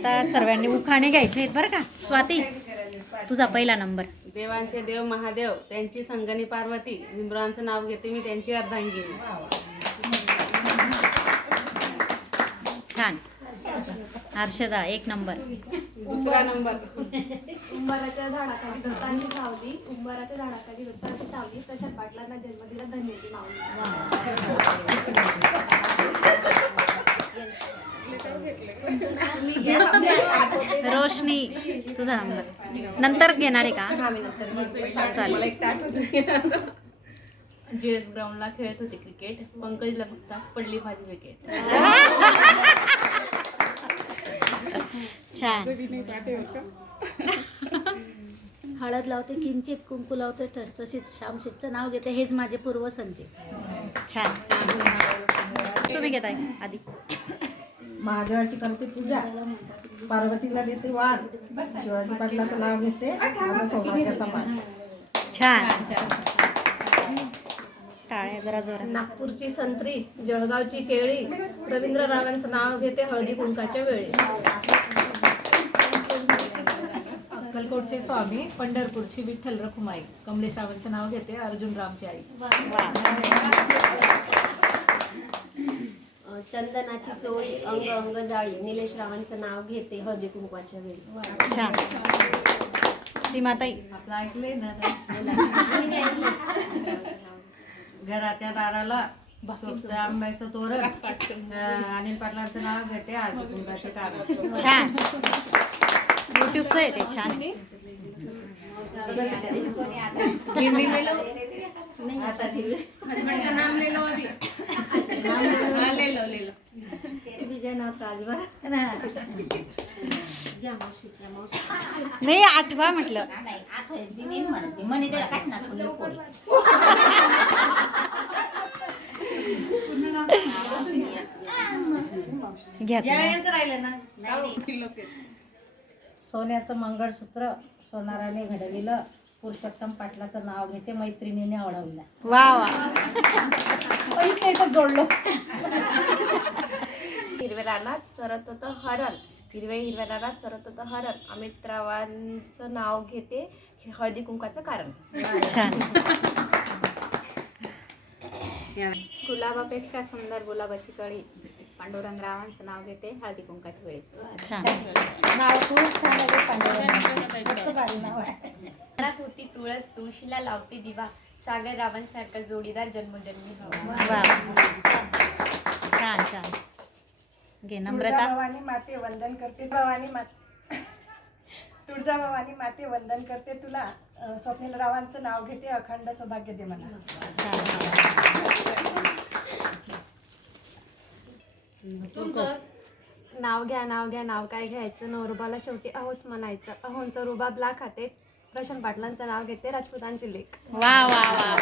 आता सर्वांनी उखाणे घ्यायचे आहेत बरं का. स्वाती तुझा पहिला नंबर. देवांचे देव महादेव त्यांची संगणी पार्वती. विंबरांचं नाव घेते मी त्यांची अर्धांगिनी. छान. हर्षदा एक नंबर. दुसरा नंबर. उंबराच्या झाडाखाली दत्तांची सावली उंबराच्या झाडाखाली दत्तांची सावली प्रशांत पाटलांना जन्म दिला धन्यती माऊली रोशनी तुझा नंबर नंतर घेणार आहे का? चालेल. जेएस ग्राउंडला खेळत होते क्रिकेट पंकजला बघता पडली भाजी विकेट छान. हळद लावते किंचित कुंकू लावते ठसठशीत शामशेटचं नाव घेते. हेच माझे पूर्वसंचे. छान. तुम्ही घेताय आधी. महादेवाची करते पूजा. पार्वतीला देते वाण. शिवाजी पाटलाचं नाव घेते. माझा सौभाग्याचा मान छान. टाळ्या जरा जोरात. नागपूरची संत्री जळगावची केळी रवींद्र रावांचं नाव घेते हळदी कुंकाच्या वेळी. अक्कलकोटचे स्वामी पंढरपूरची विठ्ठल रखुमाई. कमलेशरावांचं नाव घेते अर्जुन रामची आई चंदनाची चोळी अंग अंग जाळी निलेश रावांचं नाव घेते. हळदी कुंकवाच्या वेळी. छान. सीमाताई. आपलं ऐकलंय ना? घराच्या दाराला आंब्याचं तोरण अनिल पाटलांचं नाव घेते. आरती कुंकाचे कारण छान. युट्यूबचं आहे ते. छान हिंदी में लो हस्बैंड का नाम ले लो अभी हाँ, ले लो ले लो विजयनाथ राजभर नाही आठवा म्हटलं. घ्या तुम्ही. सोन्याचं मंगळसूत्र सोनाराने घडविलं. पुरुषोत्तम पाटलाचं नाव घेते मैत्रिणीने अडवलं वा वा. इथं जोडलं. हिरव्या रानात चरत होतं हरण. हिरव्या हिरव्या रानात चरत होतं हरण. अमित रावांचं नाव घेते हळदी कुंकाचं कारण. गुलाबापेक्षा सुंदर गुलाबाची कळी. पांडुरंग रावांचं नाव घेते हळदी कुंकाची वेळी. छान. नाव खूप छान आहे घरात होती तुळस तुळशीला लावते दिवा. सागर रावांसारखा जोडीदार जन्मोजन्मी. हवा छान छान. घे नम्रता. भवानी माते वंदन करते. भवानी माते तुळजा भवानी माते वंदन करते. तुला स्वप्नील रावांचं नाव घेते अखंड सौभाग्य दे मला. नाव घ्या नाव घ्या नाव काय घ्यायचं? नवरुबाला शेवटी अहोच म्हणायचं. अहोंचं रुबाब ला खाते. प्रशांत पाटलांचं नाव घेते राजपुतांची लेख. वा वा वा.